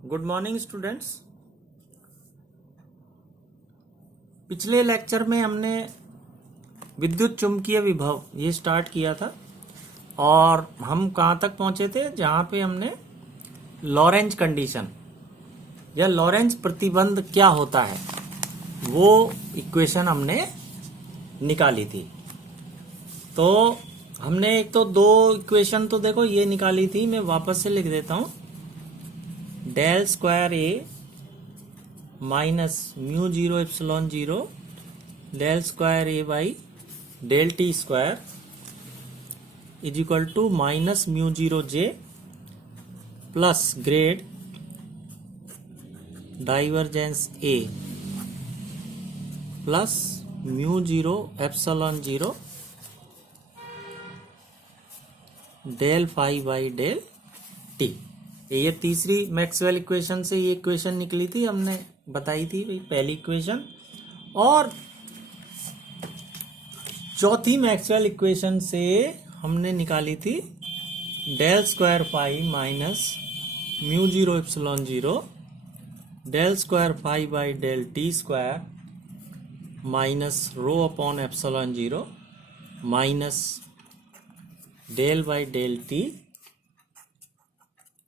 Good morning students. पिछले lecture में हमने विद्युत चुंबकीय विभव ये स्टार्ट किया था और हम कहाँ तक पहुंचे थे, जहाँ पे हमने लॉरेंज कंडीशन या लॉरेंज प्रतिबंध क्या होता है वो इक्वेशन हमने निकाली थी। तो हमने एक तो दो इक्वेशन तो देखो ये निकाली थी, मैं वापस से लिख देता हूँ। Del square A minus mu zero epsilon zero del square A by del t square is equal to minus mu zero J plus grad divergence A plus mu zero epsilon zero del phi by del t. ये तीसरी Maxwell equation से ये equation निकली थी, हमने बताई थी भाई पहली इक्वेशन। और चौथी मैक्सवेल इक्वेशन से हमने निकाली थी del square phi minus mu zero epsilon zero del square phi by del t square minus rho upon epsilon zero minus del by del t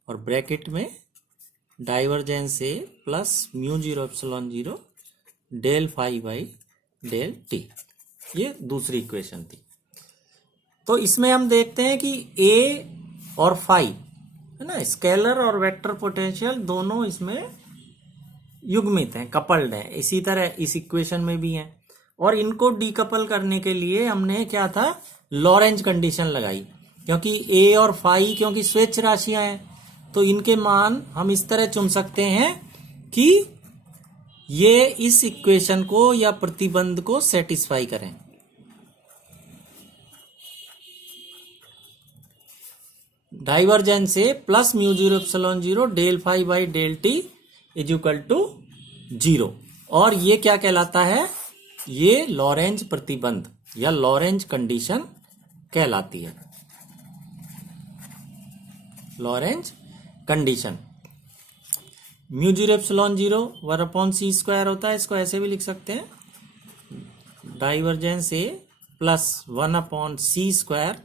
और ब्रैकेट में divergence A plus mu zero epsilon zero del phi by del t. ये दूसरी equation थी। तो इसमें हम देखते हैं कि ए और फाई है ना, स्केलर और वेक्टर पोटेंशियल दोनों इसमें युग्मित हैं, कपल्ड हैं। इसी तरह इस इक्वेशन में भी हैं। और इनको डीकपल करने के लिए हमने क्या था, लॉरेंज कंडीशन लगाई, क्योंकि ए और फाई क्योंकि स्वेच्छ राशियां हैं तो इनके मान हम इस तरह चुन सकते हैं कि ये इस इक्वेशन को या प्रतिबंध को सेटिस्फाई करें। Divergence A plus mu zero epsilon zero del phi by del t is equal to zero. और ये क्या कहलाता है, ये लॉरेंज प्रतिबंध या लॉरेंज कंडीशन कहलाती है। Lorenz condition mu zero epsilon zero one upon c square होता है, इसको ऐसे भी लिख सकते हैं divergence A plus one upon c square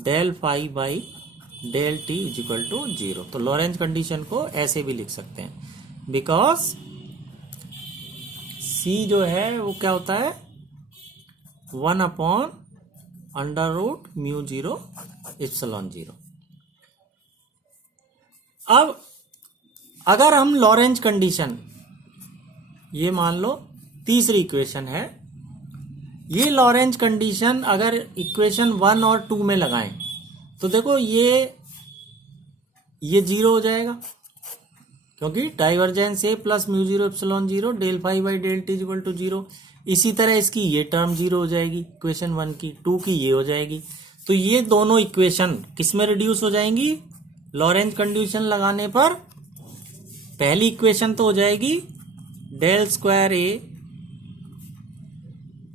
del phi by del t is equal to zero. तो लॉरेंज कंडीशन को ऐसे भी लिख सकते हैं, बिकॉज सी जो है वो क्या होता है, one upon under root mu zero epsilon zero. अब अगर हम लॉरेंज कंडीशन, ये मान लो तीसरी इक्वेशन है, ये लॉरेंज कंडीशन अगर इक्वेशन 1 और 2 में लगाएं तो देखो ये जीरो हो जाएगा, क्योंकि divergence A plus mu zero epsilon zero del phi by del t equal to zero. इसी तरह इसकी ये टर्म जीरो हो जाएगी इक्वेशन 1 की, 2 की ये हो जाएगी। तो ये दोनों इक्वेशन किस में रिड्यूस हो जाएंगी, लॉरेंज कंडीशन लगाने पर। पहली इक्वेशन तो हो जाएगी del square A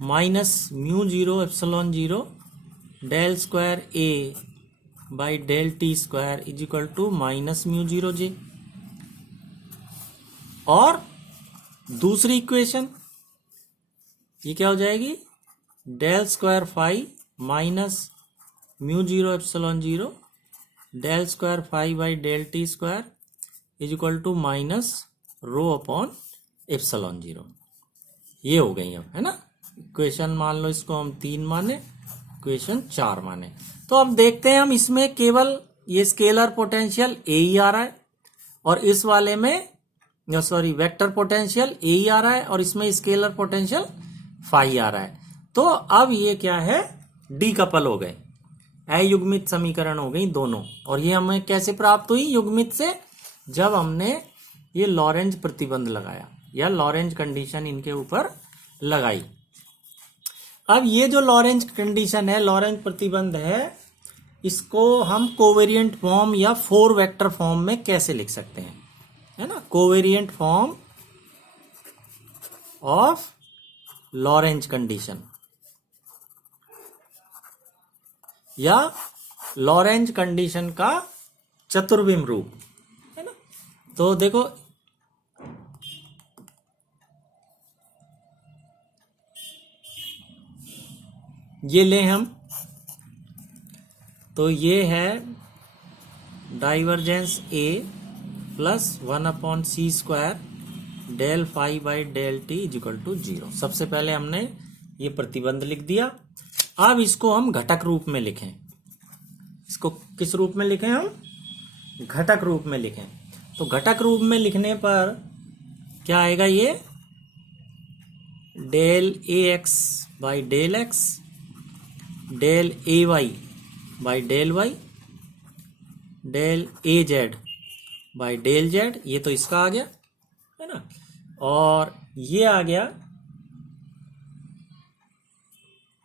minus mu zero epsilon zero del square A by del t square is equal to minus mu zero J. और दूसरी इक्वेशन ये क्या हो जाएगी, del square phi minus mu zero epsilon zero del square phi by del t square is equal to minus rho upon epsilon zero. ये हो गई अब, है ना इक्वेशन। मान लो इसको हम 3 माने, इक्वेशन 4 माने। तो अब देखते हैं हम इसमें केवल ये स्केलर पोटेंशियल ए ही आ रहा है और इस वाले में वेक्टर पोटेंशियल ए ही आ रहा है और इसमें स्केलर पोटेंशियल फाई आ रहा है। तो अब ये क्या है, डीकपल हो गए, अयुग्मित समीकरण हो गई दोनों। और ये हमें कैसे प्राप्त हुई, युग्मित से, जब हमने ये लॉरेंज प्रतिबंध लगाया या लॉरेंज कंडीशन इनके ऊपर लगाई। अब ये जो लॉरेंज कंडीशन है, लॉरेंज प्रतिबंध है, इसको हम कोवेरिएंट फॉर्म या 4 वेक्टर फॉर्म में कैसे लिख सकते हैं, है ना, covariant form of Lorentz condition या लॉरेंज कंडीशन का चतुर्विम रूप, है ना। तो देखो ये लें हम, तो ये है divergence A plus 1/c² del phi by del t is equal to 0। सबसे पहले हमने ये प्रतिबंध लिख दिया। अब इसको हम घटक रूप में लिखें। इसको किस रूप में लिखें हम? घटक रूप में लिखें। तो घटक रूप में लिखने पर क्या आएगा? ये del A x by del x del A y by del y del A z by del z, ये तो इसका आ गया है ना, और ये आ गया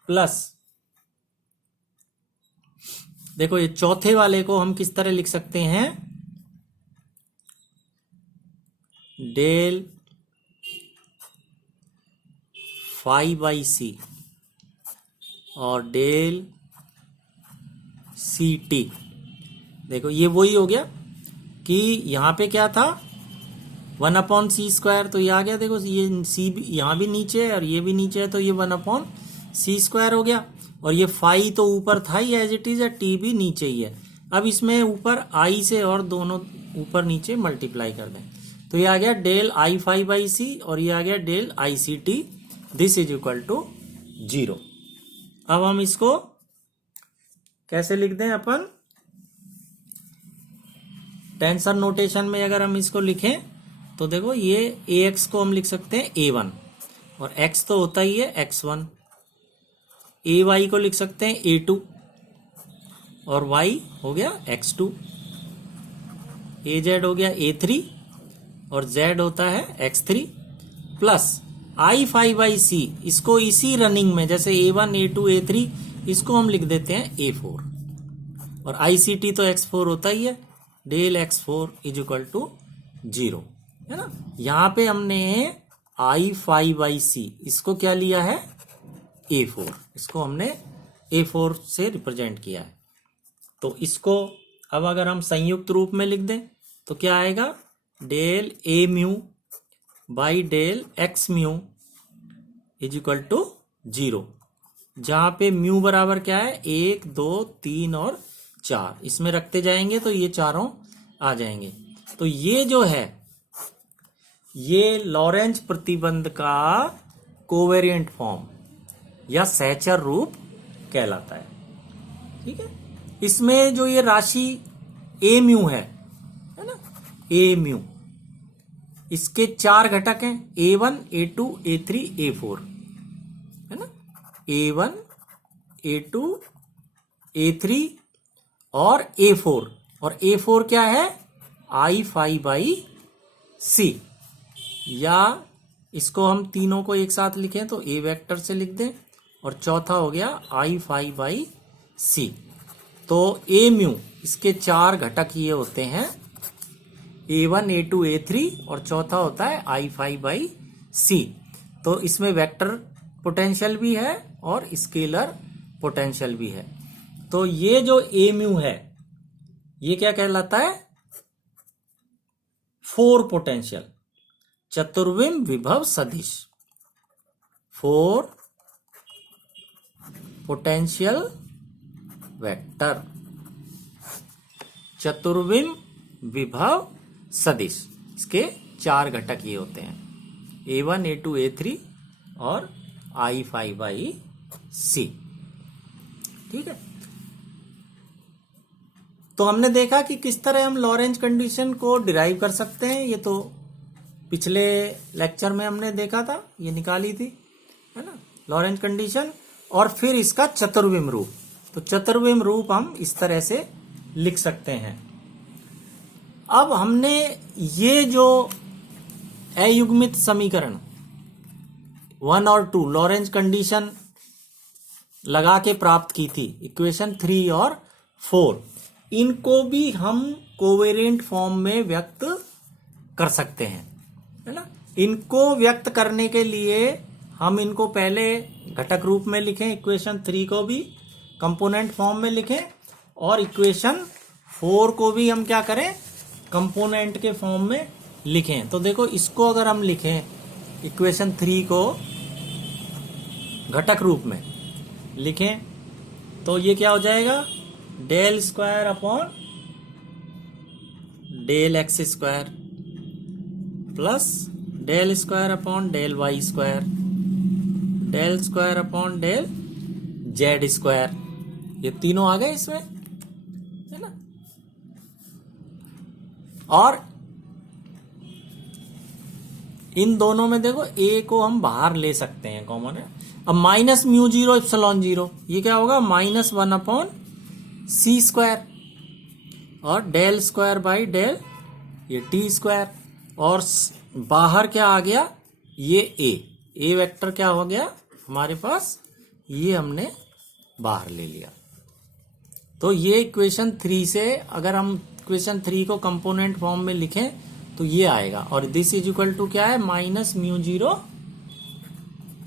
प्लस, देखो ये चौथे वाले को हम किस तरह लिख सकते हैं? डेल फाई बाई सी और डेल सी टी। देखो ये वही हो गया कि यहाँ पे क्या था 1/c², तो ये आ गया। देखो ये सी भी यहाँ भी नीचे है और ये भी नीचे है, तो ये 1/c² हो गया। और ये फाई तो ऊपर था ही एज इट इज है, टी भी नीचे ही है। अब इसमें ऊपर आई से और दोनों ऊपर नीचे मल्टीप्लाई कर दें, तो ये आ गया del i phi by c और ये आ गया del i c t, this is equal to 0। अब हम इसको कैसे लिख दें अपन? टेंसर नोटेशन में अगर हम इसको लिखें तो देखो ये ax को हम लिख सकते हैं a1 और x तो होता ही है x1, ay को लिख सकते हैं a2 और y हो गया x2, az हो गया a3 और z होता है x3 plus i phi by c, इसको इसी रनिंग में जैसे a1 a2 a3 इसको हम लिख देते हैं a4 और आई सी टी तो x4 होता ही है, del x4 is equal to 0 है ना। यहाँ पे हमने आई फाई बाई सी इसको क्या लिया है? a4, इसको हमने a4 से रिप्रेजेंट किया है। तो इसको अब अगर हम संयुक्त रूप में लिख दें तो क्या आएगा? Del A mu by del x mu is equal to 0, जहां पे म्यू बराबर क्या है? 1 2 3 और 4, इसमें रखते जाएंगे तो ये चारों आ जाएंगे। तो ये जो है ये लॉरेंज प्रतिबंध का कोवेरिएंट फॉर्म या सहचर रूप कहलाता है। ठीक है, इसमें जो ये राशि ए म्यू है ना, ए म्यू, इसके 4 घटक हैं a1 a2 a3 a4 है ना, a1 a2 a3 और a4, और a4 क्या है? आई फाई बाई सी, या इसको हम तीनों को एक साथ लिखें तो a वेक्टर से लिख दें और चौथा हो गया आई फाई बाई सी। तो a म्यू इसके 4 घटक ये होते हैं a1 a2 a3 और चौथा होता है आई फाई बाई सी। तो इसमें वेक्टर पोटेंशियल भी है और स्केलर पोटेंशियल भी है। तो ये जो a म्यू है ये क्या कहलाता है? 4 पोटेंशियल, चतुर्विम विभव सदिश, 4 पोटेंशियल वेक्टर, चतुर्विम विभव सदिश। इसके 4 घटक ये होते हैं a1 a2 a3 और आई फाई बाई सी। ठीक है, तो हमने देखा कि किस तरह हम लॉरेंज कंडीशन को डिराइव कर सकते हैं। ये तो पिछले लेक्चर में हमने देखा था, ये निकाली थी है ना लॉरेंज कंडीशन, और फिर इसका चतुर्विम रूप। तो चतुर्विम रूप हम इस तरह से लिख सकते हैं। अब हमने ये जो अयुग्मित समीकरण 1 और 2 लॉरेंज कंडीशन लगा के प्राप्त की थी, इक्वेशन 3 और 4, इनको भी हम कोवेरिएंट फॉर्म में व्यक्त कर सकते हैं है ना। इनको व्यक्त करने के लिए हम इनको पहले घटक रूप में लिखें, इक्वेशन 3 को भी कंपोनेंट फॉर्म में लिखें और इक्वेशन 4 को भी हम क्या करें? कंपोनेंट के फॉर्म में लिखें। तो देखो इसको अगर हम लिखें इक्वेशन 3 को घटक रूप में लिखें तो ये क्या हो जाएगा, del square upon del x square plus del square upon del y square, del square upon del z square. ये तीनों आ गए इसमें, है ना। और इन दोनों में देखो ए को हम बाहर ले सकते हैं, कॉमन है। अब minus mu zero epsilon zero, ये क्या होगा, माइनस 1 अपॉन सी स्क्वायर और डेल स्क्वायर बाई डेल ये टी स्क्वायर। और बाहर क्या आ गया, ये ए वेक्टर क्या हो गया हमारे पास, ये हमने बाहर ले लिया। तो ये इक्वेशन 3 से अगर हम इक्वेशन 3 को कंपोनेंट फॉर्म में लिखें तो ये आएगा। और दिस इज इक्वल टू क्या है, माइनस म्यू जीरो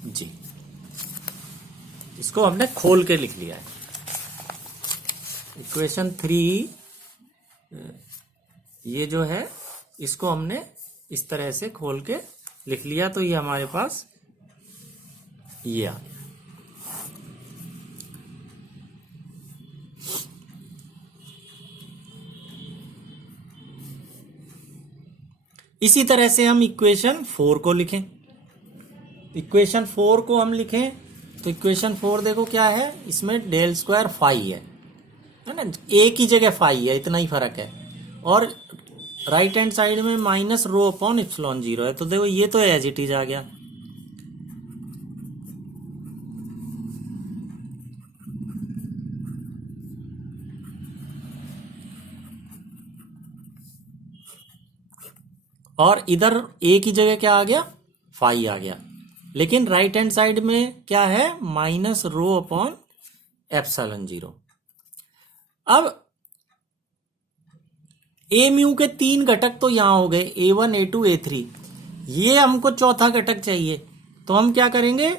जी। इसको हमने खोल के लिख लिया है। इक्वेशन 3 ये जो है इसको हमने इस तरह से खोल के लिख लिया, तो ये हमारे पास ये आ गया। इसी तरह से हम इक्वेशन 4 को लिखें। इक्वेशन 4 को हम लिखें तो इक्वेशन 4 देखो क्या है, इसमें डेल स्क्वायर फाई है ना, ए की जगह फाई है, इतना ही फर्क है। और राइट हैंड साइड में minus rho upon epsilon zero है। तो देखो ये तो एज इट इज आ गया। और इधर ए की जगह क्या आ गया, फाई आ गया। लेकिन राइट हैंड साइड में क्या है, minus rho upon epsilon zero. अब ए म्यू के 3 घटक तो यहां हो गए, A1 A2 A3। ये हमको चौथा घटक चाहिए, तो हम क्या करेंगे,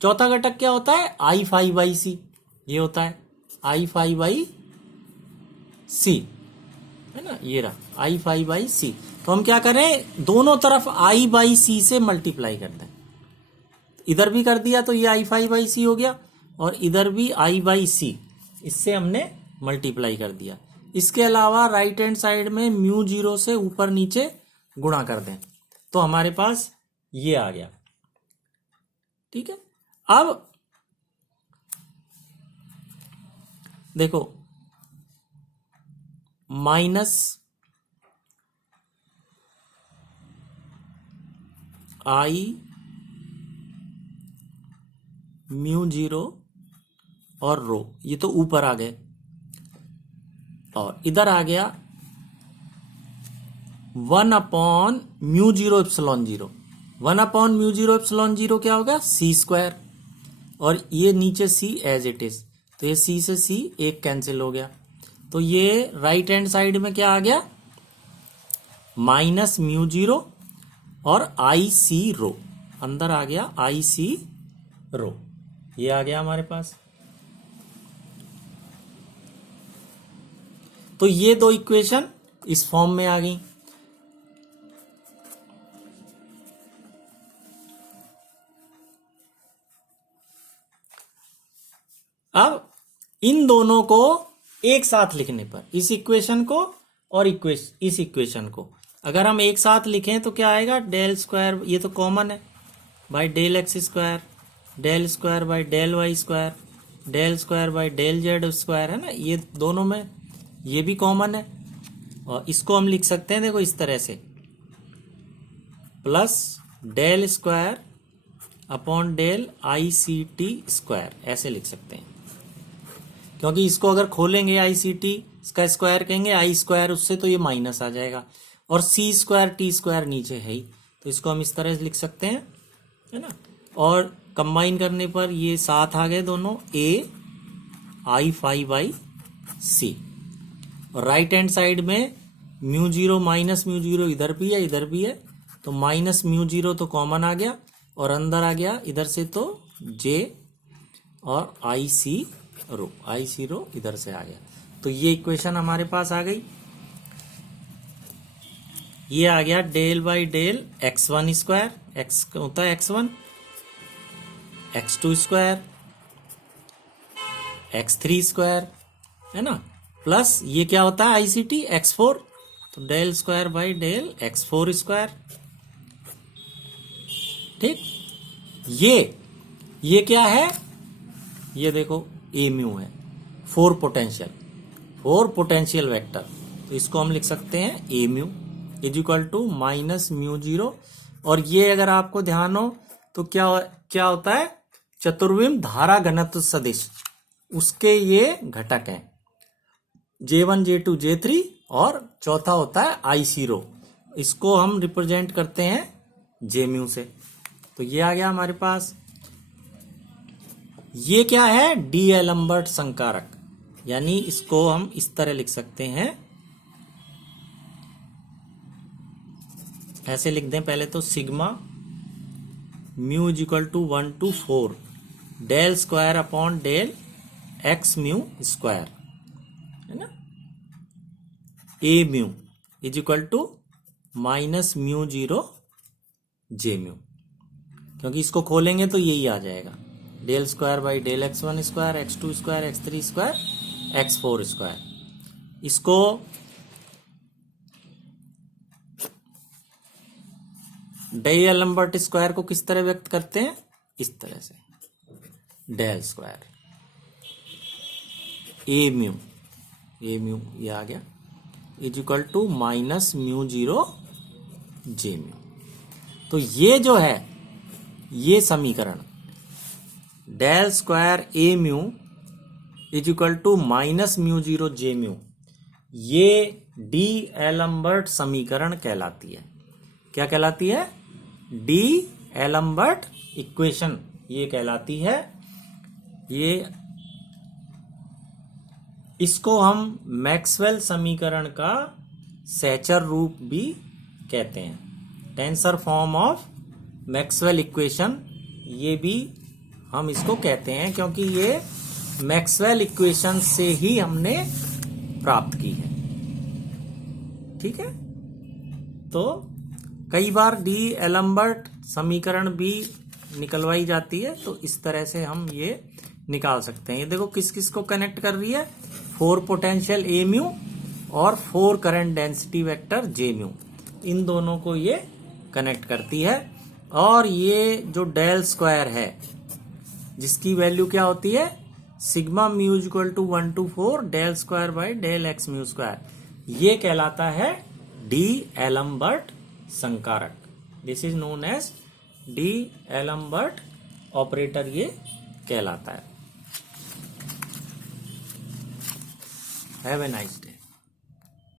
चौथा घटक क्या होता है, आई फाई बाई सी। ये होता है आई फाई बाई सी, है ना, ये रहा आई फाई बाई सी। तो हम क्या करें, दोनों तरफ आई बाई सी से मल्टीप्लाई कर दें। इधर भी कर दिया तो ये आई फाई बाई सी हो गया, और इधर भी आई बाई सी, इससे हमने मल्टीप्लाई कर दिया। इसके अलावा राइट हैंड साइड में म्यू जीरो से ऊपर नीचे गुणा कर दें तो हमारे पास ये आ गया। ठीक है, अब देखो माइनस आई म्यू जीरो और रो, ये तो ऊपर आ गए, और इधर आ गया 1 upon mu zero epsilon zero. 1 upon mu zero epsilon zero क्या होगा, सी स्क्वायर, और ये नीचे सी एज इट इज, तो ये सी से सी एक कैंसिल हो गया। तो ये राइट हैंड साइड में क्या आ गया, माइनस म्यू जीरो और आई सी रो, अंदर आ गया आई सी रो, ये आ गया हमारे पास। तो ये दो इक्वेशन इस फॉर्म में आ गई। अब इन दोनों को एक साथ लिखने पर, इस इक्वेशन को और इस इक्वेशन को अगर हम एक साथ लिखें तो क्या आएगा, डेल स्क्वायर, ये तो कॉमन है, by del x square, del square by del y square, del square by del z square, है ना, ये दोनों में ये भी कॉमन है। और इसको हम लिख सकते हैं देखो इस तरह से, plus del square upon del i c t square, ऐसे लिख सकते हैं। क्योंकि इसको अगर खोलेंगे आई सी टी इसका स्क्वायर कहेंगे, आई स्क्वायर उससे तो ये माइनस आ जाएगा, और सी स्क्वायर टी स्क्वायर नीचे है ही, तो इसको हम इस तरह से लिख सकते हैं, है ना। और कंबाइन करने पर ये साथ आ गए दोनों, ए आई फाई बाई सी। और राइट हैंड साइड में mu zero minus mu zero इधर भी है इधर भी है, तो माइनस म्यू जीरो तो कॉमन आ गया, और अंदर आ गया इधर से तो जे और आई सी रो इधर से आ गया। तो ये इक्वेशन हमारे पास आ गई। ये आ गया del by del x1 square, x होता है x1, x2 square, x3 square, है ना, प्लस ये क्या होता है ICT x4, तो del square by del x4 square. ठीक, ये क्या है, ये देखो ए म्यू है, फोर पोटेंशियल वेक्टर, तो इसको हम लिख सकते हैं A mu is equal to minus mu zero. और ये अगर आपको ध्यान हो तो क्या होता है, चतुर्विम धारा घनत्व सदिश, उसके ये घटक हैं J1 J2 J3, और चौथा होता है IC रो, इसको हम रिप्रेजेंट करते हैं J म्यू से। तो ये आ गया हमारे पास। ये क्या है, डी एलम्बर्ट संकारक, यानी इसको हम इस तरह लिख सकते हैं, ऐसे लिख दें पहले तो, sigma mu is equal to 1 to 4 del square upon del x mu square, है ना, A mu is equal to minus mu zero J mu, क्योंकि इसको खोलेंगे तो यही आ जाएगा, del square by del x1 square, x2 square, x3 square, x4 square. इसको डेल एलम्बर्ट स्क्वायर को किस तरह व्यक्त करते हैं, इस तरह से, डेल स्क्वायर ए म्यू ये आ गया is equal to minus mu zero J mu. तो ये जो है, ये समीकरण del square A mu is equal to minus mu zero J mu, ये डी एलम्बर्ट समीकरण कहलाती है। क्या कहलाती है, डी एलम्बर्ट इक्वेशन ये कहलाती है। ये इसको हम मैक्सवेल समीकरण का सहचर रूप भी कहते हैं, tensor form of Maxwell equation, ये भी हम इसको कहते हैं, क्योंकि ये मैक्सवेल इक्वेशन से ही हमने प्राप्त की है। ठीक है, तो कई बार डी एलम्बर्ट समीकरण भी निकलवाई जाती है, तो इस तरह से हम ये निकाल सकते हैं। ये देखो किस किस को कनेक्ट कर रही है, 4 पोटेंशियल ए म्यू और 4 करंट डेंसिटी वेक्टर जे म्यू, इन दोनों को ये कनेक्ट करती है। और ये जो डेल स्क्वायर है, जिसकी वैल्यू क्या होती है, sigma mu equal to 1 to 4 del square by del x mu square, ये कहलाता है डी एलम्बर्ट संकारक। This is known as d'Alembert operator, ये कहलाता है। Have a nice day.